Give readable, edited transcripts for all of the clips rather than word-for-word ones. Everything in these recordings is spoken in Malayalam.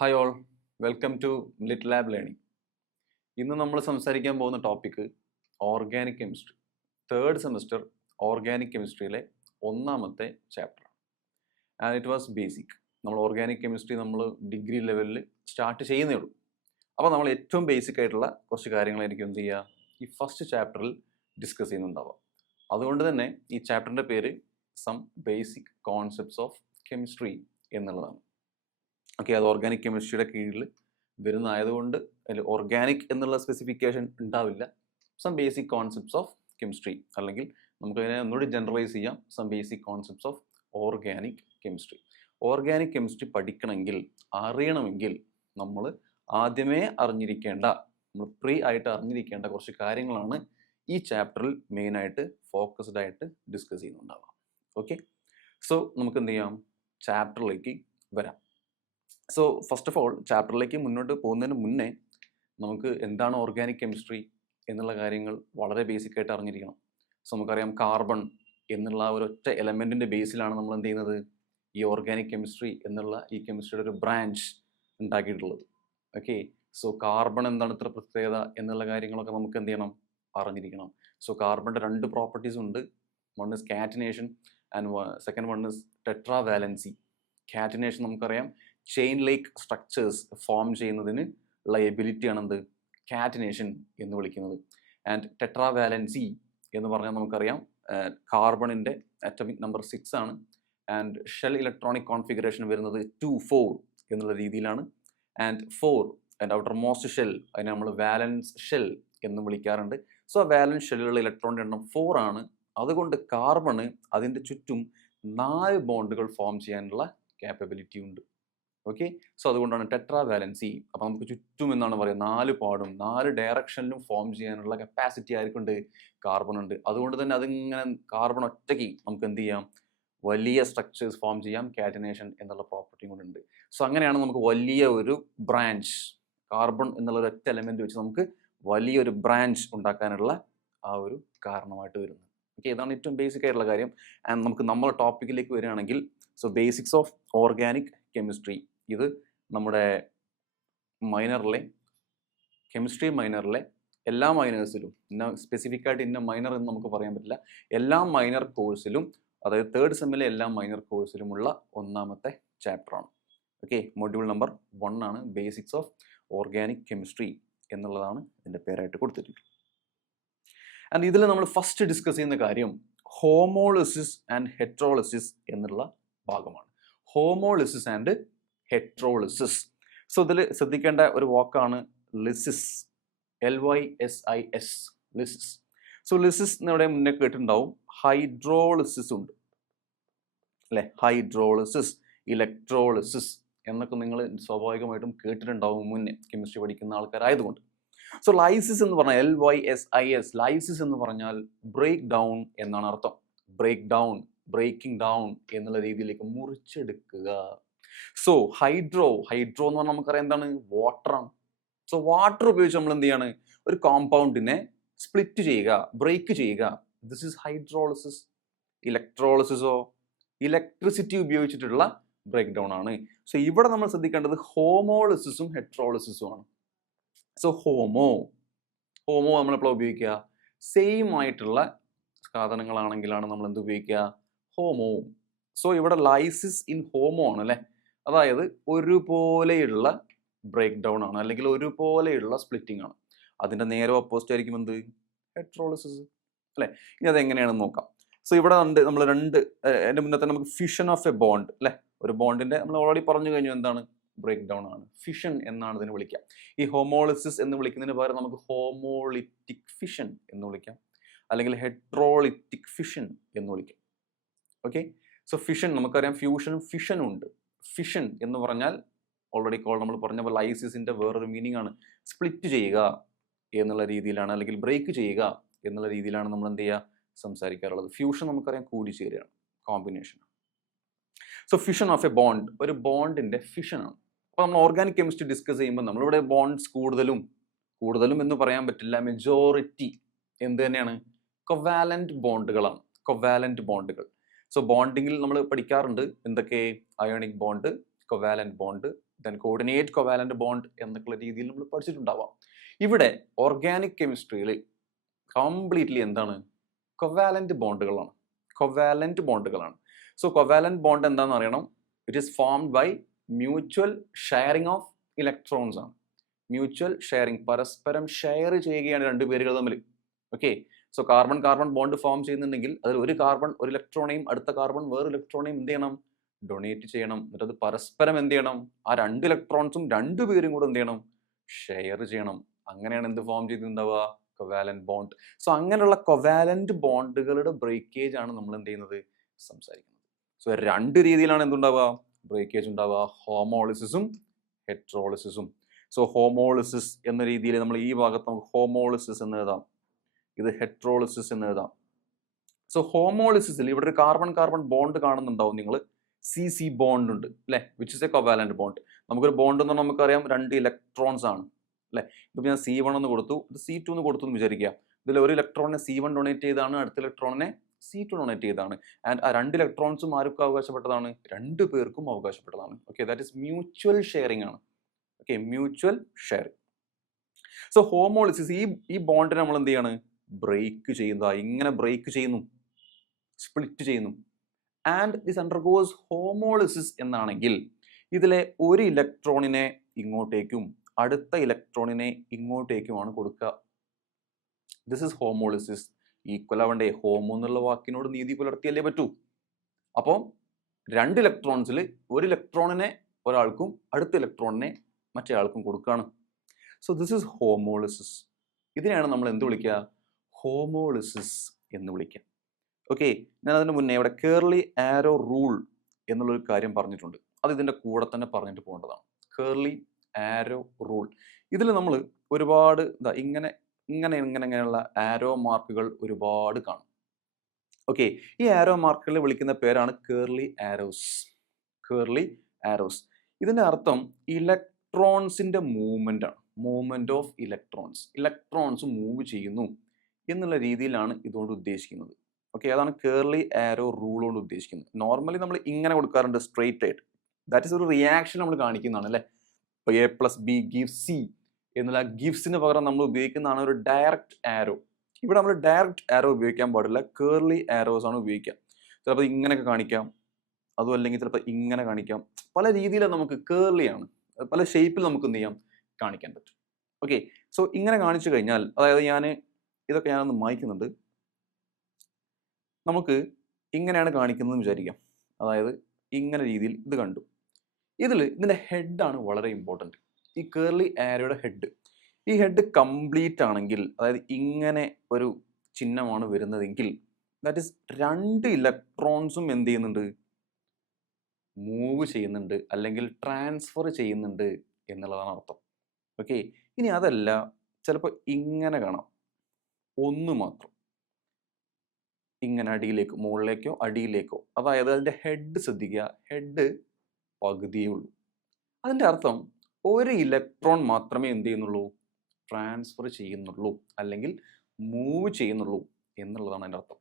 Hi all, welcome to Lit Lab Learning. ഇന്ന് നമ്മൾ സംസാരിക്കാൻ പോകുന്ന topic organic chemistry. Third semester organic കെമിസ്ട്രിയിലെ ഒന്നാമത്തെ chapter. And it was basic. നമ്മൾ ഓർഗാനിക് കെമിസ്ട്രി നമ്മൾ ഡിഗ്രി ലെവലിൽ സ്റ്റാർട്ട് ചെയ്യുന്നേ ഉള്ളൂ. അപ്പോൾ നമ്മൾ ഏറ്റവും ബേസിക് ആയിട്ടുള്ള കുറച്ച് കാര്യങ്ങളായിരിക്കും എന്ത് ചെയ്യുക ഈ ഫസ്റ്റ് ചാപ്റ്ററിൽ ഡിസ്കസ് ചെയ്യുന്നുണ്ടാവാം. അതുകൊണ്ട് തന്നെ ഈ ചാപ്റ്ററിൻ്റെ പേര് some basic concepts of chemistry എന്നുള്ളതാണ്. ഓക്കെ, അത് ഓർഗാനിക് കെമിസ്ട്രിയുടെ കീഴിൽ വരുന്നതായതുകൊണ്ട് അതിൽ ഓർഗാനിക് എന്നുള്ള സ്പെസിഫിക്കേഷൻ ഉണ്ടാവില്ല. Some basic concepts of chemistry, അല്ലെങ്കിൽ നമുക്കതിനെ ഒന്നുകൂടി ജനറലൈസ് ചെയ്യാം, some basic concepts of organic chemistry. Organic chemistry പഠിക്കണമെങ്കിൽ, അറിയണമെങ്കിൽ നമ്മൾ ആദ്യമേ അറിഞ്ഞിരിക്കേണ്ട, നമ്മൾ പ്രീ ആയിട്ട് അറിഞ്ഞിരിക്കേണ്ട കുറച്ച് കാര്യങ്ങളാണ് ഈ ചാപ്റ്ററിൽ മെയിനായിട്ട് ഫോക്കസ്ഡ് ആയിട്ട് ഡിസ്കസ് ചെയ്യുന്നുണ്ടാവാം. ഓക്കെ, സോ നമുക്ക് എന്ത് ചെയ്യാം, ചാപ്റ്ററിലേക്ക് വരാം. സോ ഫസ്റ്റ് ഓഫ് ഓൾ, ചാപ്റ്ററിലേക്ക് മുന്നോട്ട് പോകുന്നതിന് മുന്നേ നമുക്ക് എന്താണ് ഓർഗാനിക് കെമിസ്ട്രി എന്നുള്ള കാര്യങ്ങൾ വളരെ ബേസിക് ആയിട്ട് അറിഞ്ഞിരിക്കണം. സോ നമുക്കറിയാം, കാർബൺ എന്നുള്ള ഒരൊറ്റ എലമെൻറ്റിൻ്റെ ബേസിലാണ് നമ്മൾ എന്ത് ചെയ്യുന്നത്, ഈ ഓർഗാനിക് കെമിസ്ട്രി എന്നുള്ള ഈ കെമിസ്ട്രിയുടെ ഒരു ബ്രാഞ്ച് ഉണ്ടാക്കിയിട്ടുള്ളത്. ഓക്കെ, സോ കാർബൺ എന്താണ് ഇത്ര പ്രത്യേകത എന്നുള്ള കാര്യങ്ങളൊക്കെ നമുക്ക് എന്ത് ചെയ്യണം, അറിഞ്ഞിരിക്കണം. സോ കാർബണിൻ്റെ രണ്ട് പ്രോപ്പർട്ടീസ് ഉണ്ട്. One is catenation and second one is tetravalency. Catenation നമുക്കറിയാം, ചെയിൻ ലൈക്ക് സ്ട്രക്ചേഴ്സ് ഫോം ചെയ്യുന്നതിന് ഉള്ള എബിലിറ്റിയാണ് എന്ത്, കാറ്റിനേഷൻ എന്ന് വിളിക്കുന്നത്. ആൻഡ് ടെട്രാവാലൻസി എന്ന് പറഞ്ഞാൽ നമുക്കറിയാം, കാർബണിൻ്റെ അറ്റോമിക് നമ്പർ 6 ആണ്. ആൻഡ് ഷെൽ ഇലക്ട്രോണിക് കോൺഫിഗറേഷൻ വരുന്നത് 2,4 എന്നുള്ള രീതിയിലാണ്. And 4 and outer most shell, അതിനെ നമ്മൾ വാലൻസ് ഷെൽ എന്ന് വിളിക്കാറുണ്ട്. സോ ആ വാലൻസ് ഷെല്ലുകളുടെ ഇലക്ട്രോണിൻ്റെ എണ്ണം 4 ആണ്. അതുകൊണ്ട് കാർബണ് അതിൻ്റെ ചുറ്റും 4 ബോണ്ടുകൾ ഫോം ചെയ്യാനുള്ള ക്യാപ്പബിലിറ്റി ഉണ്ട്. ഓക്കെ, സോ അതുകൊണ്ടാണ് ടെട്രാവാലൻസി. അപ്പോൾ നമുക്ക് ചുറ്റും എന്നാണ് പറയുക, 4 പാടും 4 ഡയറക്ഷനിലും ഫോം ചെയ്യാനുള്ള കപ്പാസിറ്റി ആയിരിക്കുന്നുണ്ട്, കാർബൺ ഉണ്ട്. അതുകൊണ്ട് തന്നെ അതിങ്ങനെ കാർബൺ ഒറ്റയ്ക്ക് നമുക്ക് എന്ത് ചെയ്യാം, വലിയ സ്ട്രക്ചേഴ്സ് ഫോം ചെയ്യാം, കാറ്റിനേഷൻ എന്നുള്ള പ്രോപ്പർട്ടിയും കൂടെ ഉണ്ട്. സോ അങ്ങനെയാണ് നമുക്ക് വലിയ ഒരു ബ്രാഞ്ച്, കാർബൺ എന്നുള്ള ഒരു ഒറ്റ എലമെന്റ് വെച്ച് നമുക്ക് വലിയൊരു ബ്രാഞ്ച് ഉണ്ടാക്കാനുള്ള ആ ഒരു കാരണമായിട്ട് വരുന്നത്. ഓക്കെ, ഇതാണ് ഏറ്റവും ബേസിക് ആയിട്ടുള്ള കാര്യം. ആൻഡ് നമുക്ക് നമ്മളെ ടോപ്പിക്കിലേക്ക് വരികയാണെങ്കിൽ, so basics of organic chemistry, ഇത് നമ്മുടെ മൈനറിലെ കെമിസ്ട്രി മൈനറിലെ എല്ലാ മൈനേഴ്സിലും, ഇന്ന സ്പെസിഫിക് ആയിട്ട് ഇന്ന മൈനർ എന്ന് നമുക്ക് പറയാൻ പറ്റില്ല, എല്ലാ മൈനർ കോഴ്സിലും, അതായത് തേർഡ് സെമ്മിലെ എല്ലാ മൈനർ കോഴ്സിലുമുള്ള ഒന്നാമത്തെ ചാപ്റ്ററാണ്. ഓക്കെ, മൊഡ്യൂൾ നമ്പർ 1 ആണ്, ബേസിക്സ് ഓഫ് ഓർഗാനിക് കെമിസ്ട്രി എന്നുള്ളതാണ് ഇതിൻ്റെ പേരായിട്ട് കൊടുത്തിട്ടുള്ളത്. ആൻഡ് ഇതിൽ നമ്മൾ ഫസ്റ്റ് ഡിസ്കസ് ചെയ്യുന്ന കാര്യം ഹോമോളിസിസ് ആൻഡ് ഹെട്രോളിസിസ് എന്നുള്ള ഭാഗമാണ്. ഹോമോളിസിസ് ആൻഡ് ഹെട്രോളിസിസ്. സോ ഇതിൽ ശ്രദ്ധിക്കേണ്ട ഒരു വാക്കാണ് ലിസിസ്, LYSIS, ലിസിസ്. സോ ലിസിസ് എന്നിവിടെ മുന്നേ കേട്ടിട്ടുണ്ടാവും. ഹൈഡ്രോളിസിസ് ഉണ്ട് അല്ലെ, ഹൈഡ്രോളിസിസ്, ഇലക്ട്രോളിസിസ് എന്നൊക്കെ നിങ്ങൾ സ്വാഭാവികമായിട്ടും കേട്ടിട്ടുണ്ടാവും മുന്നേ, കെമിസ്ട്രി പഠിക്കുന്ന ആൾക്കാരായതുകൊണ്ട്. സോ ലൈസിസ് എന്ന് പറഞ്ഞാൽ LYSIS, ലൈസിസ് എന്ന് പറഞ്ഞാൽ ബ്രേക്ക് ഡൗൺ എന്നാണ് അർത്ഥം. ബ്രേക്ക് ഡൗൺ, ബ്രേക്കിംഗ് ഡൗൺ എന്നുള്ള രീതിയിലേക്ക് മുറിച്ചെടുക്കുക. സോ ഹൈഡ്രോ എന്ന് പറഞ്ഞാൽ നമുക്കറിയാം എന്താണ്, വാട്ടറാണ്. സോ വാട്ടർ ഉപയോഗിച്ച് നമ്മൾ എന്ത് ചെയ്യാണ്, ഒരു കോമ്പൗണ്ടിനെ സ്പ്ലിറ്റ് ചെയ്യുക, ബ്രേക്ക് ചെയ്യുക. This is hydrolysis. ഇലക്ട്രോളിസിസോ, ഇലക്ട്രിസിറ്റി ഉപയോഗിച്ചിട്ടുള്ള ബ്രേക്ക് ഡൗൺ ആണ്. സോ ഇവിടെ നമ്മൾ ശ്രദ്ധിക്കേണ്ടത് ഹോമോളിസിസും ഹെട്രോളിസിസും ആണ്. സോ ഹോമോ നമ്മൾ എപ്പോഴാണ് ഉപയോഗിക്കുക, സെയിം ആയിട്ടുള്ള സാധനങ്ങളാണെങ്കിലാണ് നമ്മൾ എന്ത് ഉപയോഗിക്കുക, ഹോമോ. സോ ഇവിടെ ലൈസിസ് ഇൻ ഹോമോ ആണ് അല്ലേ, അതായത് ഒരുപോലെയുള്ള ബ്രേക്ക് ഡൗൺ ആണ്, അല്ലെങ്കിൽ ഒരുപോലെയുള്ള സ്പ്ലിറ്റിംഗ് ആണ്. അതിൻ്റെ നേരെ ഓപ്പോസിറ്റ് ആയിരിക്കും എന്ത്, ഹെട്രോളിസിസ് അല്ലേ. ഇനി അതെങ്ങനെയാണെന്ന് നോക്കാം. സോ ഇവിടെ ഉണ്ട് നമ്മൾ എൻ്റെ മുന്നേ തന്നെ നമുക്ക് ഫിഷൻ ഓഫ് എ ബോണ്ട് അല്ലേ, ഒരു ബോണ്ടിന്റെ നമ്മൾ ഓൾറെഡി പറഞ്ഞു കഴിഞ്ഞു എന്താണ്, ബ്രേക്ക് ഡൗൺ ആണ്, ഫിഷൻ എന്നാണ് ഇതിന് വിളിക്കുക. ഈ ഹോമോളിസിസ് എന്ന് വിളിക്കുന്നതിന് പകരം നമുക്ക് ഹോമോളിറ്റിക് ഫിഷൻ എന്ന് വിളിക്കാം, അല്ലെങ്കിൽ ഹെട്രോളിറ്റിക് ഫിഷൻ എന്ന് വിളിക്കാം. ഓക്കെ, സോ ഫിഷൻ നമുക്കറിയാം, ഫ്യൂഷനും ഫിഷനും ഉണ്ട്. ഫിഷൻ എന്ന് പറഞ്ഞാൽ ഓൾറെഡി നമ്മൾ പറഞ്ഞ പോലെ ലൈസിസിന്റെ വേറൊരു മീനിങ് ആണ്, സ്പ്ലിറ്റ് ചെയ്യുക എന്നുള്ള രീതിയിലാണ്, അല്ലെങ്കിൽ ബ്രേക്ക് ചെയ്യുക എന്നുള്ള രീതിയിലാണ് നമ്മൾ എന്ത് ചെയ്യുക, സംസാരിക്കാറുള്ളത്. ഫ്യൂഷൻ നമുക്കറിയാം കൂടിച്ചേരുകയാണ്, combination. So fission of a bond, ഒരു ബോണ്ടിന്റെ ഫിഷൻ ആണ്. അപ്പോൾ നമ്മൾ ഓർഗാനിക് കെമിസ്ട്രി ഡിസ്കസ് ചെയ്യുമ്പോൾ നമ്മളിവിടെ ബോണ്ട്സ് കൂടുതലും എന്ന് പറയാൻ പറ്റില്ല, മെജോറിറ്റി എന്ത് തന്നെയാണ്, കൊവാലന്റ് ബോണ്ടുകളാണ്, കൊവാലന്റ് ബോണ്ടുകൾ. സോ ബോണ്ടിങ്ങിൽ നമ്മൾ പഠിക്കാറുണ്ട് എന്തൊക്കെ, ionic bond, covalent bond, then coordinate covalent bond എന്നൊക്കെയുള്ള രീതിയിൽ നമ്മൾ പഠിച്ചിട്ടുണ്ടാവാം. ഇവിടെ ഓർഗാനിക് കെമിസ്ട്രിയിൽ കംപ്ലീറ്റ്ലി എന്താണ്? കൊവാലന്റ് ബോണ്ടുകളാണ്. കൊവാലന്റ് ബോണ്ടുകളാണ്. സോ കൊവാലന്റ് ബോണ്ട് എന്താണെന്ന് അറിയണം. It is formed by mutual sharing of electrons ആണ്. മ്യൂച്വൽ ഷെയറിംഗ്, പരസ്പരം ഷെയർ ചെയ്യുകയാണ് രണ്ട് പേരുകൾ തമ്മിൽ. Okay, so carbon carbon bond form ചെയ്യുന്നുണ്ടെങ്കിൽ അതിൽ ഒരു കാർബൺ ഒരു ഇലക്ട്രോണെയും അടുത്ത കാർബൺ വേറെ ഇലക്ട്രോണെയും എന്ത് ചെയ്യണം? ഡൊണേറ്റ് ചെയ്യണം. എന്നിട്ട് അത് പരസ്പരം എന്ത് ചെയ്യണം? ആ രണ്ട് ഇലക്ട്രോൺസും രണ്ടുപേരും കൂടെ എന്ത് ചെയ്യണം? ഷെയർ ചെയ്യണം. അങ്ങനെയാണ് എന്ത് ഫോം ചെയ്തിട്ടുണ്ടാവുക? Covalent bond. സോ അങ്ങനെയുള്ള കൊവാലന്റ് ബോണ്ടുകളുടെ ബ്രേക്കേജ് ആണ് നമ്മൾ എന്ത് ചെയ്യുന്നത്? സംസാരിക്കുന്നത്. സോ രണ്ട് രീതിയിലാണ് എന്തുണ്ടാവുക? ബ്രേക്കേജ് ഉണ്ടാവുക. ഹോമോളിസിസും ഹെട്രോളിസിസും. സോ ഹോമോളിസിസ് എന്ന രീതിയിൽ നമ്മൾ ഈ ഭാഗത്ത് നമുക്ക് ഹോമോളിസിസ് എന്ന് എഴുതാം, ഇത് ഹെട്രോളിസിസ് എന്ന് എഴുതാം. സോ ഹോമോളിസിസിൽ ഇവിടെ ഒരു കാർബൺ കാർബൺ ബോണ്ട് കാണുന്നുണ്ടാവും നിങ്ങൾ. CC ബോണ്ട് ഉണ്ട് അല്ലെ, which is A covalent bond. നമുക്കൊരു ബോണ്ട് എന്ന് പറഞ്ഞാൽ നമുക്കറിയാം രണ്ട് ഇലക്ട്രോൺസ് ആണ് അല്ലെ. ഇതിപ്പോൾ ഞാൻ C1 എന്ന് കൊടുത്തു, ഇത് C2 എന്ന് കൊടുത്തു എന്ന് വിചാരിക്കുക. ഇതിൽ ഒരു ഇലക്ട്രോണിനെ C1 ഡൊണേറ്റ് ചെയ്താണ്, അടുത്ത ഇലക്ട്രോണിനെ C2 ഡൊണേറ്റ് ചെയ്താണ്. ആൻഡ് ആ രണ്ട് ഇലക്ട്രോൺസും ആർക്കും അവകാശപ്പെട്ടതാണ്? രണ്ടു പേർക്കും അവകാശപ്പെട്ടതാണ്. Okay, that is mutual sharing ആണ്. Okay, mutual sharing. So homolysis ഈ ബോണ്ടിനെ നമ്മൾ എന്ത് ചെയ്യാണ്? ബ്രേക്ക് ചെയ്യുന്നതാ. ഇങ്ങനെ ബ്രേക്ക് ചെയ്യുന്നു, സ്പ്ലിറ്റ് ചെയ്യുന്നു. ആൻഡ് ദിസ് അണ്ടർഗോസ് ഹോമോളിസിസ് എന്നാണെങ്കിൽ ഇതിലെ ഒരു ഇലക്ട്രോണിനെ ഇങ്ങോട്ടേക്കും അടുത്ത ഇലക്ട്രോണിനെ ഇങ്ങോട്ടേക്കുമാണ് കൊടുക്കുക. This is homolysis. ഈക്വൽ ആവണ്ടേ? ഹോമോ എന്നുള്ള വാക്കിനോട് നീതി പുലർത്തിയല്ലേ പറ്റൂ. അപ്പോൾ രണ്ട് ഇലക്ട്രോൺസിൽ ഒരു ഇലക്ട്രോണിനെ ഒരാൾക്കും അടുത്ത ഇലക്ട്രോണിനെ മറ്റേ ആൾക്കും കൊടുക്കുകയാണ്. So this is homolysis. ഇതിനെയാണ് നമ്മൾ എന്ത് വിളിക്കുക? ഹോമോളിസിസ് എന്ന് വിളിക്കുക. ഓക്കെ, ഞാൻ അതിന് മുന്നേ ഇവിടെ കേർലി ആരോ റൂൾ എന്നുള്ളൊരു കാര്യം പറഞ്ഞിട്ടുണ്ട്. അത് ഇതിൻ്റെ കൂടെ തന്നെ പറഞ്ഞിട്ട് പോകേണ്ടതാണ്. കേർലി ആരോ റൂൾ. ഇതിൽ നമ്മൾ ഒരുപാട് ഇങ്ങനെയുള്ള ആരോ മാർക്കുകൾ ഒരുപാട് കാണും. ഓക്കെ, ഈ ആരോ മാർക്കുകളെ വിളിക്കുന്ന പേരാണ് കേർലി ആരോസ്. Curly arrows. ഇതിൻ്റെ അർത്ഥം ഇലക്ട്രോൺസിന്റെ മൂവ്മെന്റ് ആണ്. Movement of electrons. Electrons move ചെയ്യുന്നു എന്നുള്ള രീതിയിലാണ് ഇതുകൊണ്ട് ഉദ്ദേശിക്കുന്നത്. ഓക്കെ, അതാണ് കേർലി ആരോ റൂൾ കൊണ്ട് ഉദ്ദേശിക്കുന്നത്. നോർമലി നമ്മൾ ഇങ്ങനെ കൊടുക്കാറുണ്ട്, സ്ട്രെയിറ്റ് ആയിട്ട്. ദാറ്റ് ഇസ് ഒരു റിയാക്ഷൻ നമ്മൾ കാണിക്കുന്നതാണ് അല്ലേ. ഇപ്പോൾ A+B gives C എന്നുള്ള ഗിഫ്റ്റ്സിന് പകരം നമ്മൾ ഉപയോഗിക്കുന്നതാണ് ഒരു ഡയറക്റ്റ് ആരോ. ഇവിടെ നമ്മൾ ഡയറക്റ്റ് ആരോ ഉപയോഗിക്കാൻ പാടില്ല, കേർലി ആരോസ് ആണ് ഉപയോഗിക്കുക. ചിലപ്പോൾ ഇങ്ങനെയൊക്കെ കാണിക്കാം, അതും അല്ലെങ്കിൽ ചിലപ്പോൾ ഇങ്ങനെ കാണിക്കാം. പല രീതിയിലും നമുക്ക് കേർലി ആണ്, പല ഷേപ്പിൽ നമുക്ക് എന്ത് ചെയ്യാം? കാണിക്കാൻ പറ്റും. ഓക്കെ, സോ ഇങ്ങനെ കാണിച്ചു കഴിഞ്ഞാൽ, അതായത് ഇതൊക്കെ ഞാനൊന്ന് മായ്ക്കുന്നുണ്ട്. നമുക്ക് ഇങ്ങനെയാണ് കാണിക്കുന്നതെന്ന് വിചാരിക്കാം. അതായത് ഇങ്ങനെ രീതിയിൽ ഇത് കണ്ടു. ഇതിൻ്റെ ഹെഡാണ് വളരെ ഇമ്പോർട്ടൻറ്റ്. ഈ കേർലി ആരോയുടെ ഹെഡ്. ഈ ഹെഡ് കംപ്ലീറ്റ് ആണെങ്കിൽ, അതായത് ഇങ്ങനെ ഒരു ചിഹ്നമാണ് വരുന്നതെങ്കിൽ, ദാറ്റ് ഇസ് രണ്ട് ഇലക്ട്രോൺസും എന്ത് ചെയ്യുന്നുണ്ട്? മൂവ് ചെയ്യുന്നുണ്ട്, അല്ലെങ്കിൽ ട്രാൻസ്ഫർ ചെയ്യുന്നുണ്ട് എന്നുള്ളതാണ് അർത്ഥം. ഓക്കെ, ഇനി അതല്ല, ചിലപ്പോൾ ഇങ്ങനെ കാണാം, ഒന്ന് മാത്രം ഇങ്ങനെ അടിയിലേക്കോ മുകളിലേക്കോ അടിയിലേക്കോ. അതായത് അതിൻ്റെ ഹെഡ് ശ്രദ്ധിക്കുക, ഹെഡ് പകുതിയേ ഉള്ളൂ. അതിൻ്റെ അർത്ഥം ഒരു ഇലക്ട്രോൺ മാത്രമേ എന്ത് ചെയ്യുന്നുള്ളൂ? ട്രാൻസ്ഫർ ചെയ്യുന്നുള്ളൂ, അല്ലെങ്കിൽ മൂവ് ചെയ്യുന്നുള്ളൂ എന്നുള്ളതാണ് അതിൻ്റെ അർത്ഥം.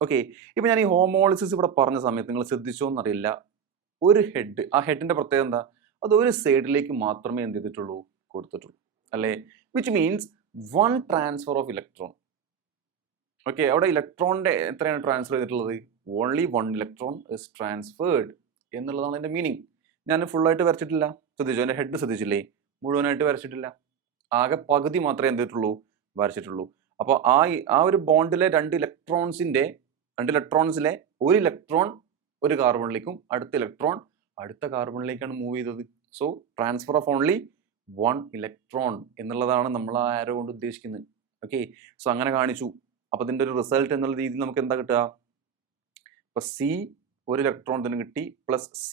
ഓക്കെ, ഇപ്പം ഞാൻ ഈ ഹോമോളിസിസ് ഇവിടെ പറഞ്ഞ സമയത്ത് നിങ്ങൾ ശ്രദ്ധിച്ചോ എന്നറിയില്ല, ഒരു ഹെഡ്, ആ ഹെഡിൻ്റെ പ്രത്യേകത എന്താ? അത് ഒരു സൈഡിലേക്ക് മാത്രമേ എന്ത് ചെയ്തിട്ടുള്ളൂ? കൊടുത്തിട്ടുള്ളൂ അല്ലേ. Which means one transfer of electron. Okay, അവിടെ ഇലക്ട്രോണിന്റെ എത്രയാണ് ട്രാൻസ്ഫർ ചെയ്തിട്ടുള്ളത്? Only one electron is transferred എന്നുള്ളതാണ് അതിന്റെ മീനിങ്. ഞാൻ ഫുള്ളായിട്ട് വരച്ചിട്ടില്ല, ശ്രദ്ധിച്ചു. എൻ്റെ ഹെഡ് ശ്രദ്ധിച്ചില്ലേ? മുഴുവനായിട്ട് വരച്ചിട്ടില്ല, ആകെ പകുതി മാത്രമേ എന്ത് ചെയ്തിട്ടുള്ളൂ? വരച്ചിട്ടുള്ളൂ. അപ്പോൾ ആ ഒരു ബോണ്ടിലെ രണ്ട് ഇലക്ട്രോൺസിലെ ഒരു ഇലക്ട്രോൺ ഒരു കാർബണിലേക്കും അടുത്ത ഇലക്ട്രോൺ അടുത്ത കാർബണിലേക്കാണ് മൂവ് ചെയ്തത്. So transfer of only one electron എന്നുള്ളതാണ് നമ്മൾ ആ ആരോ കൊണ്ട് ഉദ്ദേശിക്കുന്നത്. ഓക്കെ, സോ അങ്ങനെ കാണിച്ചു. അപ്പോൾ ഇതിൻ്റെ ഒരു റിസൾട്ട് എന്നുള്ള രീതിയിൽ നമുക്ക് എന്താ കിട്ടുക? ഇപ്പോൾ C ഒരു ഇലക്ട്രോൺ തന്നെ കിട്ടി, പ്ലസ് C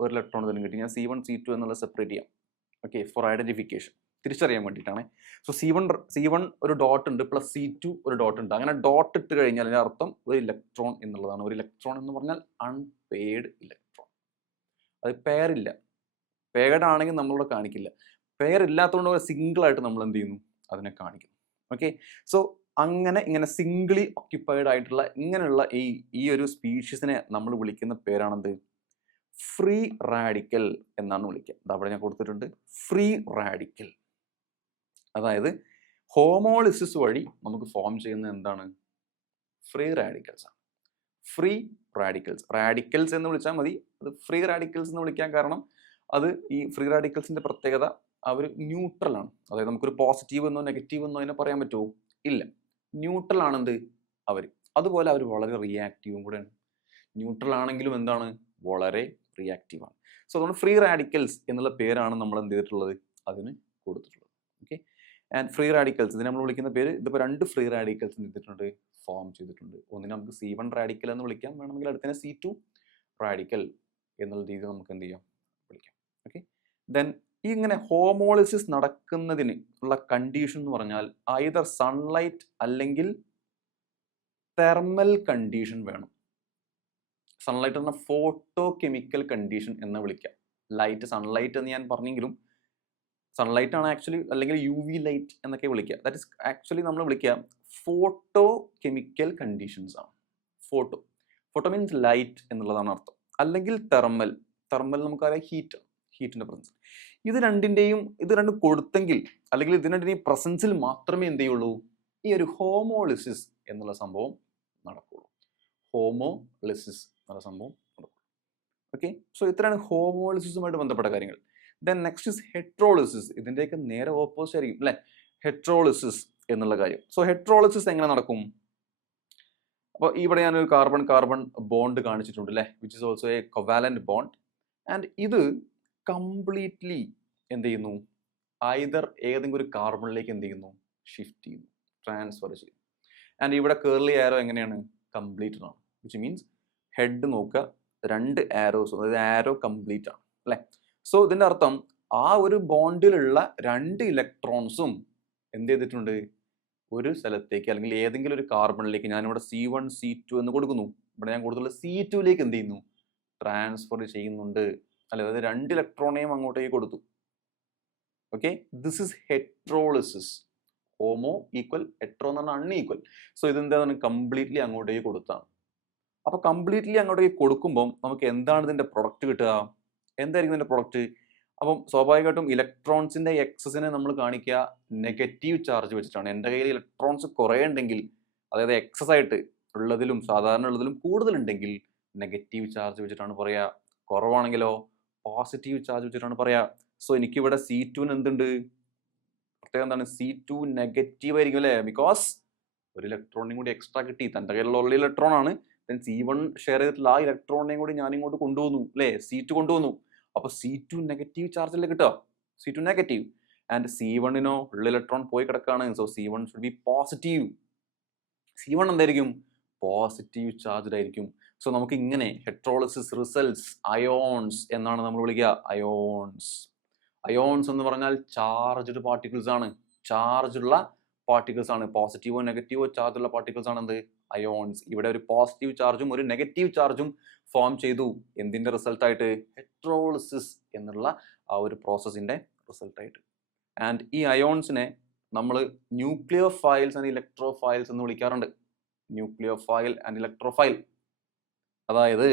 ഒരു ഇലക്ട്രോൺ തന്നെ കിട്ടി. ഞാൻ C1 C2 എന്നുള്ള സെപ്പറേറ്റ് ചെയ്യാം. ഓക്കെ, ഫോർ ഐഡന്റിഫിക്കേഷൻ, തിരിച്ചറിയാൻ വേണ്ടിയിട്ടാണ്. സോ C1 ഒരു ഡോട്ട് ഉണ്ട്, പ്ലസ് C2 ഒരു ഡോട്ട് ഉണ്ട്. അങ്ങനെ ഡോട്ട് ഇട്ട് കഴിഞ്ഞാൽ അതിൻ്റെ അർത്ഥം ഒരു ഇലക്ട്രോൺ എന്നുള്ളതാണ്. ഒരു ഇലക്ട്രോൺ എന്ന് പറഞ്ഞാൽ അൺപെയർഡ് ഇലക്ട്രോൺ. അത് പെയറില്ല. പെയർഡ് ആണെങ്കിൽ നമ്മളിവിടെ കാണിക്കില്ല. പെയർ ഇല്ലാത്തതുകൊണ്ട് സിംഗിൾ ആയിട്ട് നമ്മൾ എന്ത് ചെയ്യുന്നു? അതിനെ കാണിക്കുന്നു. ഓക്കെ, സോ ഇങ്ങനെ സിംഗിളി ഓക്യുപ്പൈഡ് ആയിട്ടുള്ള ഇങ്ങനെയുള്ള ഈ ഒരു സ്പീഷീസിനെ നമ്മൾ വിളിക്കുന്ന പേരാണെന്ത്? ഫ്രീ റാഡിക്കൽ എന്നാണ് വിളിക്കുക. അവിടെ ഞാൻ കൊടുത്തിട്ടുണ്ട് ഫ്രീ റാഡിക്കൽ. അതായത് ഹോമോളിസിസ് വഴി നമുക്ക് ഫോം ചെയ്യുന്ന എന്താണ്? ഫ്രീ റാഡിക്കൽസ് ആണ്. ഫ്രീ റാഡിക്കൽസ്, റാഡിക്കൽസ് എന്ന് വിളിച്ചാൽ മതി, അത് ഫ്രീ റാഡിക്കൽസ് എന്ന് വിളിക്കാൻ കാരണം അത് ഈ ഫ്രീ റാഡിക്കൽസിന്റെ പ്രത്യേകത അവർ ന്യൂട്രൽ ആണ്. അതായത് നമുക്കൊരു പോസിറ്റീവ് എന്നോ നെഗറ്റീവ് എന്നോ അതിനെ പറയാൻ പറ്റുമോ? ഇല്ല, ന്യൂട്രൽ ആണെന്ത് അവർ. അതുപോലെ അവർ വളരെ റിയാക്റ്റീവും കൂടെയാണ്. ന്യൂട്രൽ ആണെങ്കിലും എന്താണ്? വളരെ റിയാക്റ്റീവ് ആണ്. സോ അതുകൊണ്ട് ഫ്രീ റാഡിക്കൽസ് എന്നുള്ള പേരാണ് നമ്മൾ എന്ത് ചെയ്തിട്ടുള്ളത്? അതിന് കൊടുത്തിട്ടുള്ളത്. ഓക്കെ, ആൻഡ് ഫ്രീ റാഡിക്കൽസ് ഇതിനെ നമ്മൾ വിളിക്കുന്ന പേര്, ഇതിപ്പോൾ 2 ഫ്രീ റാഡിക്കൽസ് ചെയ്തിട്ടുണ്ട്, ഫോം ചെയ്തിട്ടുണ്ട്. ഒന്നിനെ നമുക്ക് C1 റാഡിക്കൽ എന്ന് വിളിക്കാം, വേണമെങ്കിൽ അടുത്തതിനെ C2 റാഡിക്കൽ എന്നുള്ള രീതിയിൽ നമുക്ക് എന്ത് ചെയ്യാം? വിളിക്കാം. ഓക്കെ, ദെൻ ഇങ്ങനെ ഹോമോളിസിസ് നടക്കുന്നതിന് ഉള്ള കണ്ടീഷൻ എന്ന് പറഞ്ഞാൽ ഐദർ സൺലൈറ്റ് അല്ലെങ്കിൽ തെർമൽ കണ്ടീഷൻ വേണം. സൺലൈറ്റ് എന്ന ഫോട്ടോ കെമിക്കൽ കണ്ടീഷൻ എന്ന് വിളിക്കാം. ലൈറ്റ്, സൺലൈറ്റ് എന്ന് ഞാൻ പറഞ്ഞെങ്കിലും സൺലൈറ്റ് ആണ് ആക്ച്വലി, അല്ലെങ്കിൽ UV ലൈറ്റ് എന്നൊക്കെ വിളിക്കുക. ദാറ്റ് ഇസ് ആക്ച്വലി നമ്മൾ വിളിക്കുക ഫോട്ടോ കെമിക്കൽ കണ്ടീഷൻസ് ആണ്. ഫോട്ടോ മീൻസ് ലൈറ്റ് എന്നുള്ളതാണ് അർത്ഥം. അല്ലെങ്കിൽ തെർമൽ നമുക്കറിയാം ഹീറ്റിന്റെ പ്രസൻസ്. ഇത് രണ്ടും കൊടുത്തെങ്കിൽ, അല്ലെങ്കിൽ ഇത് രണ്ടിന്റെയും പ്രസൻസിൽ മാത്രമേ എന്ത് ചെയ്യുള്ളൂ? ഈ ഒരു ഹോമോളിസിസ് എന്നുള്ള സംഭവം നടക്കുള്ളൂ. ഹോമോളിസിസ് എന്നുള്ള സംഭവം നടക്കും. ഓക്കെ, സോ ഇത്രയാണ് ഹോമോളിസിസുമായിട്ട് ബന്ധപ്പെട്ട കാര്യങ്ങൾ. Then next is heterolysis. ഇതിൻ്റെയൊക്കെ നേരെ ഓപ്പോസിറ്റ് ആയിരിക്കും അല്ലെ, ഹെട്രോളിസിസ് എന്നുള്ള കാര്യം. സോ ഹെട്രോളിസിസ് എങ്ങനെ നടക്കും? അപ്പോൾ ഇവിടെ ഞാനൊരു കാർബൺ ബോണ്ട് കാണിച്ചിട്ടുണ്ട് അല്ലെ, which is also A covalent bond. And ഇത് കംപ്ലീറ്റ്ലി എന്ത് ചെയ്യുന്നു? ഐദർ ഏതെങ്കിലും ഒരു കാർബണിലേക്ക് എന്ത് ചെയ്യുന്നു? ഷിഫ്റ്റ് ചെയ്യുന്നു, ട്രാൻസ്ഫർ ചെയ്യുന്നു. ആൻഡ് ഇവിടെ കേർലി ആരോ എങ്ങനെയാണ്? കംപ്ലീറ്റഡ് ആണ്, വിച്ച് മീൻസ് ഹെഡ് നോക്കുക, 2 ആരോസ്, അതായത് ആരോ കംപ്ലീറ്റ് ആണ് അല്ലെ. സോ ഇതിന്റെ അർത്ഥം ആ ഒരു ബോണ്ടിലുള്ള 2 ഇലക്ട്രോൺസും എന്ത് ചെയ്തിട്ടുണ്ട്? ഒരു സ്ഥലത്തേക്ക്, അല്ലെങ്കിൽ ഏതെങ്കിലും ഒരു കാർബണിലേക്ക്, ഞാനിവിടെ C1 C2 എന്ന് കൊടുക്കുന്നു, ഇവിടെ ഞാൻ കൊടുത്തുള്ള C2ലേക്ക് എന്ത് ചെയ്യുന്നു? ട്രാൻസ്ഫർ ചെയ്യുന്നുണ്ട് അല്ലെ. അതായത് 2 ഇലക്ട്രോണേയും അങ്ങോട്ടേക്ക് കൊടുത്തു. Okay, this is heterolysis. Homo equal, hetero എന്ന് പറഞ്ഞാൽ അൺഈക്വൽ. സോ ഇതെന്താണ്? കംപ്ലീറ്റ്ലി അങ്ങോട്ടേക്ക് കൊടുത്താണ്. അപ്പൊ കംപ്ലീറ്റ്ലി അങ്ങോട്ടേക്ക് കൊടുക്കുമ്പോൾ നമുക്ക് എന്താണ് ഇതിന്റെ പ്രൊഡക്റ്റ് കിട്ടുക? എന്തായിരിക്കും ഇതിന്റെ പ്രൊഡക്റ്റ്? അപ്പം സ്വാഭാവികമായിട്ടും ഇലക്ട്രോൺസിന്റെ എക്സസിനെ നമ്മൾ കാണിക്കുക നെഗറ്റീവ് ചാർജ് വെച്ചിട്ടാണ്. എൻ്റെ കയ്യിൽ ഇലക്ട്രോൺസ് കുറേ ഉണ്ടെങ്കിൽ, അതായത് എക്സസ് ആയിട്ട് ഉള്ളതിലും സാധാരണ ഉള്ളതിലും കൂടുതലുണ്ടെങ്കിൽ നെഗറ്റീവ് ചാർജ് വെച്ചിട്ടാണ് പറയുക. കുറവാണെങ്കിലോ പോസിറ്റീവ് ചാർജ് വെച്ചിട്ടാണ് പറയുക. സോ എനിക്കിവിടെ C2 എന്തുണ്ട്? പ്രത്യേകം എന്താണ്? C2 നെഗറ്റീവ് ആയിരിക്കും അല്ലേ, ബിക്കോസ് ഒരു ഇലക്ട്രോണിനും കൂടി എക്സ്ട്രാ കിട്ടി. തൻ്റെ കയ്യിലുള്ള ഇലക്ട്രോൺ ആണ്, C1 ഷെയർ ചെയ്തിട്ടുള്ള ആ ഇലക്ട്രോണിനെയും കൂടി ഞാൻ ഇങ്ങോട്ട് കൊണ്ടുവന്നു അല്ലേ, C2 കൊണ്ടുവന്നു. അപ്പൊ C2 നെഗറ്റീവ് ചാർജല്ലേ കിട്ടുക, C2 നെഗറ്റീവ്. ആൻഡ് C1 ഉള്ള ഇലക്ട്രോൺ പോയി കിടക്കാണ്. So C1 should be positive. C1 എന്തായിരിക്കും? പോസിറ്റീവ് ചാർജ്ഡ് ആയിരിക്കും. സോ നമുക്ക് ഇങ്ങനെ ഹെട്രോളിസിസ് റിസൾട്ട്സ് അയോൺസ് എന്നാണ് നമ്മൾ വിളിക്കുക. അയോൺസ് എന്ന് പറഞ്ഞാൽ ചാർജ്ഡ് പാർട്ടിക്കിൾസ് ആണ്, ചാർജുള്ള പാർട്ടിക്കിൾസ് ആണ്. പോസിറ്റീവോ നെഗറ്റീവോ ചാർജ് ഉള്ള പാർട്ടിക്കിൾസ് ആണ് എന്ത്? അയോൺസ്. ഇവിടെ ഒരു പോസിറ്റീവ് ചാർജും ഒരു നെഗറ്റീവ് ചാർജും ഫോം ചെയ്തു. എന്തിന്റെ റിസൾട്ട് ആയിട്ട്? ഹെട്രോളിസിസ് എന്നുള്ള ആ ഒരു പ്രോസസ്സിന്റെ റിസൾട്ട് ആയിട്ട്. ആൻഡ് ഈ അയോൺസിനെ നമ്മൾ ന്യൂക്ലിയോഫൈൽസ് ആൻഡ് ഇലക്ട്രോഫൈൽസ് എന്ന് വിളിക്കാറുണ്ട്. ന്യൂക്ലിയോഫൈൽ ആൻഡ് ഇലക്ട്രോഫൈൽ, അതായത്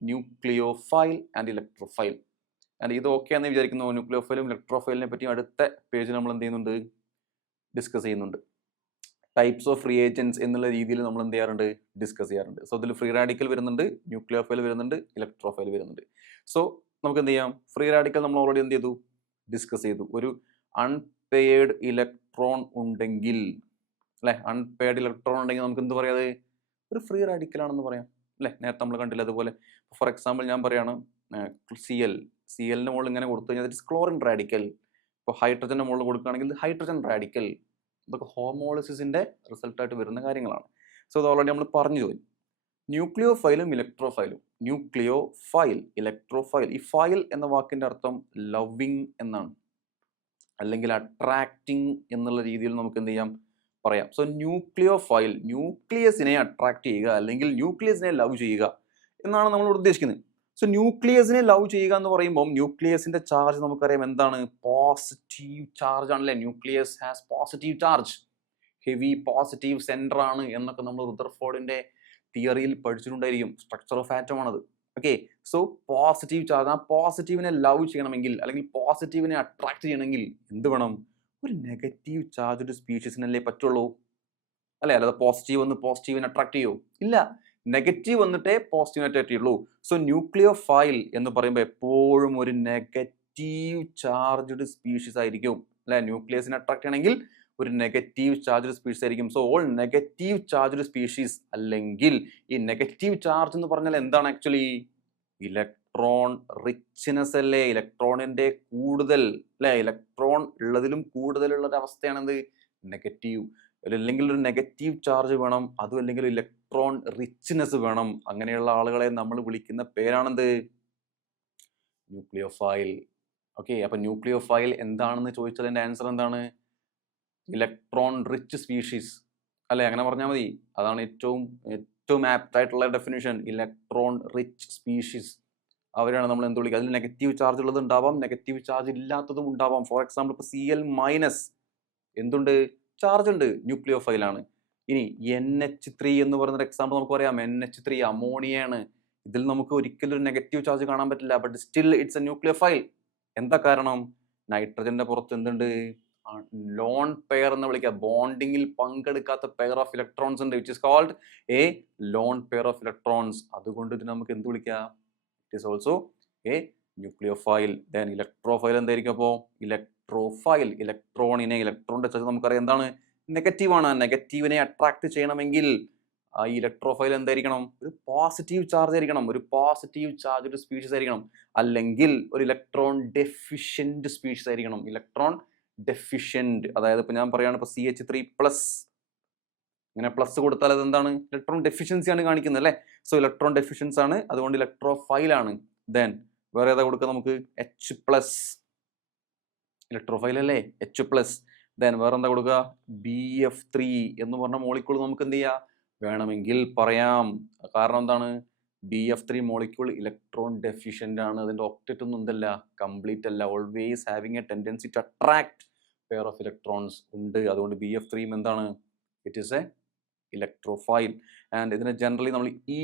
ന്യൂക്ലിയോഫൈൽ ആൻഡ് ഇലക്ട്രോഫൈൽ. ആൻഡ് ഇത് ഓക്കെ എന്ന് വിചാരിക്കുന്നു. ന്യൂക്ലിയോഫൈലും ഇലക്ട്രോഫൈലിനെ പറ്റി അടുത്ത പേജിൽ നമ്മൾ എന്ത് ചെയ്യുന്നുണ്ട്? ഡിസ്കസ് ചെയ്യുന്നുണ്ട്. ടൈപ്സ് ഓഫ് റിയേജൻസ് എന്നുള്ള രീതിയിൽ നമ്മൾ എന്ത് ചെയ്യാറുണ്ട്? ഡിസ്കസ് ചെയ്യാറുണ്ട്. സോ ഇതിൽ ഫ്രീ റാഡിക്കൽ വരുന്നുണ്ട്, ന്യൂക്ലിയോഫൈൽ വരുന്നുണ്ട്, ഇലക്ട്രോഫൈൽ വരുന്നുണ്ട്. സോ നമുക്ക് എന്ത് ചെയ്യാം? ഫ്രീ റാഡിക്കൽ നമ്മൾ ഓൾറെഡി എന്ത് ചെയ്തു? ഡിസ്കസ് ചെയ്തു. ഒരു അൺപെയർഡ് ഇലക്ട്രോൺ ഉണ്ടെങ്കിൽ അല്ലെ, അൺപെയർഡ് ഇലക്ട്രോൺ ഉണ്ടെങ്കിൽ നമുക്ക് എന്ത് പറയാതെ? ഒരു ഫ്രീ റാഡിക്കൽ ആണെന്ന് പറയാം അല്ലെ. നേരത്തെ നമ്മൾ കണ്ടില്ല. അതുപോലെ ഫോർ എക്സാമ്പിൾ ഞാൻ പറയാണ് സിഎല്ലിന്റെ മുകളിൽ ഇങ്ങനെ കൊടുത്തു കഴിഞ്ഞാൽ ക്ലോറിൻ റാഡിക്കൽ. ഇപ്പോൾ ഹൈഡ്രജന്റെ മുകളിൽ കൊടുക്കുകയാണെങ്കിൽ ഹൈഡ്രജൻ റാഡിക്കൽ. ഇതൊക്കെ ഹോമോളിസിസിന്റെ റിസൾട്ടായിട്ട് വരുന്ന കാര്യങ്ങളാണ്. സോ ഇത് ഓൾറെഡി നമ്മൾ പറഞ്ഞു പോയി. ന്യൂക്ലിയോഫൈലും ഇലക്ട്രോഫൈലും. Nucleophile, electrophile. ഈ ഫൈൽ എന്ന വാക്കിന്റെ അർത്ഥം ലവിങ് എന്നാണ്, അല്ലെങ്കിൽ അട്രാക്റ്റിംഗ് എന്നുള്ള രീതിയിൽ നമുക്ക് എന്ത് ചെയ്യാം? പറയാം. സോ ന്യൂക്ലിയോഫൈൽ ന്യൂക്ലിയസിനെ അട്രാക്ട് ചെയ്യുക അല്ലെങ്കിൽ ന്യൂക്ലിയസിനെ ലവ് ചെയ്യുക എന്നാണ് നമ്മൾ ഉദ്ദേശിക്കുന്നത്. സോ ന്യൂക്ലിയസിനെ ലവ് ചെയ്യുക എന്ന് പറയുമ്പോൾ ന്യൂക്ലിയസിന്റെ ചാർജ് നമുക്കറിയാം എന്താണ്? പോസിറ്റീവ് ചാർജ് ആണല്ലേ. Nucleus has positive charge, heavy positive centre ആണ് എന്നൊക്കെ നമ്മൾ റുദർഫോർഡിന്റെ തിയറിയിൽ പഠിച്ചിട്ടുണ്ടായിരിക്കും. സ്ട്രക്ചർ ഓഫ് ആറ്റം ആണത്. ഓക്കെ, സോ പോസിറ്റീവ് ചാർജ്, ആ പോസിറ്റീവിനെ ലവ് ചെയ്യണമെങ്കിൽ അല്ലെങ്കിൽ പോസിറ്റീവിനെ അട്രാക്ട് ചെയ്യണമെങ്കിൽ എന്ത് വേണം? ഒരു നെഗറ്റീവ് ചാർജ്ഡ് സ്പീഷീസിനല്ലേ പറ്റുള്ളൂ, അല്ലേ? അല്ലാതെ പോസിറ്റീവ് വന്ന് പോസിറ്റീവിനെ അട്രാക്ട് ചെയ്യോ? ഇല്ല, നെഗറ്റീവ് വന്നിട്ടേ പോസിറ്റീവിനെ അട്രാക്ട് ചെയ്യുള്ളൂ. സോ ന്യൂക്ലിയോഫൈൽ എന്ന് പറയുമ്പോൾ എപ്പോഴും ഒരു നെഗറ്റീവ് ചാർജ്ഡ് സ്പീഷീസ് ആയിരിക്കും, അല്ലെ? ന്യൂക്ലിയസിനെ അട്രാക്ട് ചെയ്യണമെങ്കിൽ ഒരു നെഗറ്റീവ് ചാർജ്ഡ് സ്പീഷീസ് ആയിരിക്കും. So all negative charged species, അല്ലെങ്കിൽ ഈ നെഗറ്റീവ് ചാർജ് എന്ന് പറഞ്ഞാൽ എന്താണ് ആക്ച്വലി? ഇലക്ട്രോൺ റിച്ച്നെസ് അല്ലേ? ഇലക്ട്രോണിന്റെ കൂടുതൽ, അല്ലെ? ഇലക്ട്രോൺ ഉള്ളതിലും കൂടുതലുള്ള ഒരു അവസ്ഥയാണെന്ത്? നെഗറ്റീവ്. അല്ലെങ്കിൽ ഒരു നെഗറ്റീവ് ചാർജ് വേണം, അതും അല്ലെങ്കിൽ ഇലക്ട്രോൺ റിച്ച്നെസ് വേണം. അങ്ങനെയുള്ള ആളുകളെ നമ്മൾ വിളിക്കുന്ന പേരാണെന്ത്? ന്യൂക്ലിയോഫൈൽ. ഓക്കെ, അപ്പൊ ന്യൂക്ലിയോഫൈൽ എന്താണെന്ന് ചോദിച്ചതിന്റെ ആൻസർ എന്താണ്? ഇലക്ട്രോൺ റിച്ച് സ്പീഷീസ്, അല്ലെ? അങ്ങനെ പറഞ്ഞാൽ മതി. അതാണ് ഏറ്റവും ആപ്റ്റ് ആയിട്ടുള്ള ഡെഫിനിഷൻ. ഇലക്ട്രോൺ റിച്ച് സ്പീഷീസ്, അവരാണ് നമ്മൾ എന്ത് വിളിക്കുക? അതിൽ നെഗറ്റീവ് ചാർജ് ഉള്ളത് ഉണ്ടാവാം, നെഗറ്റീവ് ചാർജ് ഇല്ലാത്തതും ഉണ്ടാവാം. ഫോർ എക്സാമ്പിൾ ഇപ്പൊ Cl- എന്തുണ്ട്? ചാർജ് ഉണ്ട്, ന്യൂക്ലിയോഫൈൽ ആണ്. ഇനി NH3 എന്ന് പറയുന്ന എക്സാമ്പിൾ നമുക്ക് പറയാം. NH3 അമോണിയാണ്. ഇതിൽ നമുക്ക് ഒരിക്കലും ഒരു നെഗറ്റീവ് ചാർജ് കാണാൻ പറ്റില്ല, but still it's a nucleophile. എന്താ കാരണം? നൈട്രജന്റെ പുറത്ത് എന്തുണ്ട്? ലോൺ പെയർ എന്ന് വിളിക്കുക, ബോണ്ടിങ്ങിൽ പങ്കെടുക്കാത്ത പെയർ ഓഫ് ഇലക്ട്രോൺസ് ഉണ്ട്, which is called a lone pair of electrons. അതുകൊണ്ട് ഇത് നമുക്ക് എന്ത് വിളിക്കാം? It is also a nucleophile. Then electrophile എന്തായിരിക്കും? അപ്പോൾ ഇലക്ട്രോഫൈൽ, ഇലക്ട്രോണിനെ, ഇലക്ട്രോണിന്റെ ചാർജ് നമുക്കറിയാം എന്താണ്? നെഗറ്റീവ് ആണ്. നെഗറ്റീവിനെ അട്രാക്ട് ചെയ്യണമെങ്കിൽ ആ ഇലക്ട്രോഫൈൽ എന്തായിരിക്കണം? ഒരു പോസിറ്റീവ് ചാർജ് ആയിരിക്കണം, ഒരു പോസിറ്റീവ് ചാർജ് ഒരു സ്പീഷീസ് ആയിരിക്കണം, അല്ലെങ്കിൽ ഒരു ഇലക്ട്രോൺ ഡെഫിഷ്യന്റ് സ്പീഷീസ് ആയിരിക്കണം. ഇലക്ട്രോൺ ഡെഫിഷ്യന്റ്, അതായത് ഇപ്പൊ ഞാൻ പറയാണ്, ഇപ്പൊ CH3+, ഇങ്ങനെ പ്ലസ് കൊടുത്താൽ അത് എന്താണ്? ഇലക്ട്രോൺ ഡെഫിഷ്യൻസി ആണ് കാണിക്കുന്നത്, അല്ലെ? സോ ഇലക്ട്രോൺ ഡെഫിഷ്യൻസ് ആണ്, അതുകൊണ്ട് ഇലക്ട്രോഫൈൽ ആണ്. ദെൻ വേറെ ഏതാ കൊടുക്കുക നമുക്ക്? H+, ഇലക്ട്രോഫൈൽ അല്ലേ? H+. ദെൻ വേറെ എന്താ കൊടുക്കുക? BF3 എന്ന് പറഞ്ഞ മോളിക്യൂൾ നമുക്ക് എന്ത് ചെയ്യാം? വേണമെങ്കിൽ പറയാം. കാരണം എന്താണ്? BF3 മോളിക്യൂൾ ഇലക്ട്രോൺ ഡെഫിഷ്യന്റ് ആണ്. അതിന്റെ ഒക്ടറ്റ് ഒന്നും എന്തല്ല? കംപ്ലീറ്റ് അല്ല. Always having a tendency to attract pair of electrons ഉണ്ട്. അതുകൊണ്ട് BF3 എന്താണ്? It is a electrophile. And ഇതിനെ ജനറലി നമ്മൾ E+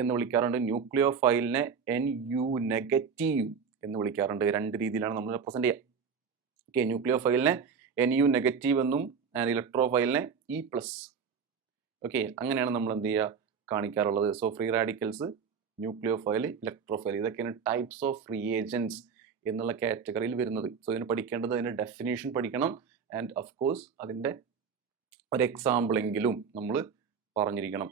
എന്ന് വിളിക്കാറുണ്ട്. ന്യൂക്ലിയോഫൈലിനെ NU നെഗറ്റീവ് എന്ന് വിളിക്കാറുണ്ട്. രണ്ട് രീതിയിലാണ് നമ്മൾ റെപ്രസെന്റ് ചെയ്യുക. ഓക്കെ, ന്യൂക്ലിയോഫൈലിനെ NU നെഗറ്റീവ് എന്നും ആൻഡ് ഇലക്ട്രോഫൈലിനെ E+. ഓക്കെ, അങ്ങനെയാണ് നമ്മൾ എന്ത് ചെയ്യുക? കാണിക്കാറുള്ളത്. So free radicals, nucleophile, electrophile, ഇതൊക്കെയാണ് ടൈപ്സ് ഓഫ് റിയേജൻസ് എന്നുള്ള കാറ്റഗറിയിൽ വരുന്നത്. സോ ഇതിന് പഠിക്കേണ്ടത് അതിന്റെ ഡെഫിനേഷൻ പഠിക്കണം, ആൻഡ് ഓഫ് കോഴ്സ് അതിന്റെ ഒരു എക്സാമ്പിൾ എങ്കിലും നമ്മൾ പറഞ്ഞിരിക്കണം.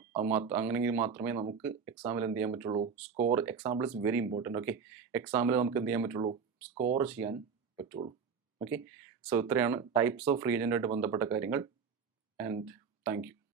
അങ്ങനെയെങ്കിൽ മാത്രമേ നമുക്ക് എക്സാമിൽ എന്ത് ചെയ്യാൻ പറ്റുള്ളൂ? Score. Example is very important. Okay, എക്സാമിൽ നമുക്ക് എന്ത് ചെയ്യാൻ പറ്റുള്ളൂ? സ്കോർ ചെയ്യാൻ പറ്റുള്ളൂ. ഓക്കെ, സോ ഇത്രയാണ് ടൈപ്സ് ഓഫ് റിയേജൻ്റായിട്ട് ബന്ധപ്പെട്ട കാര്യങ്ങൾ.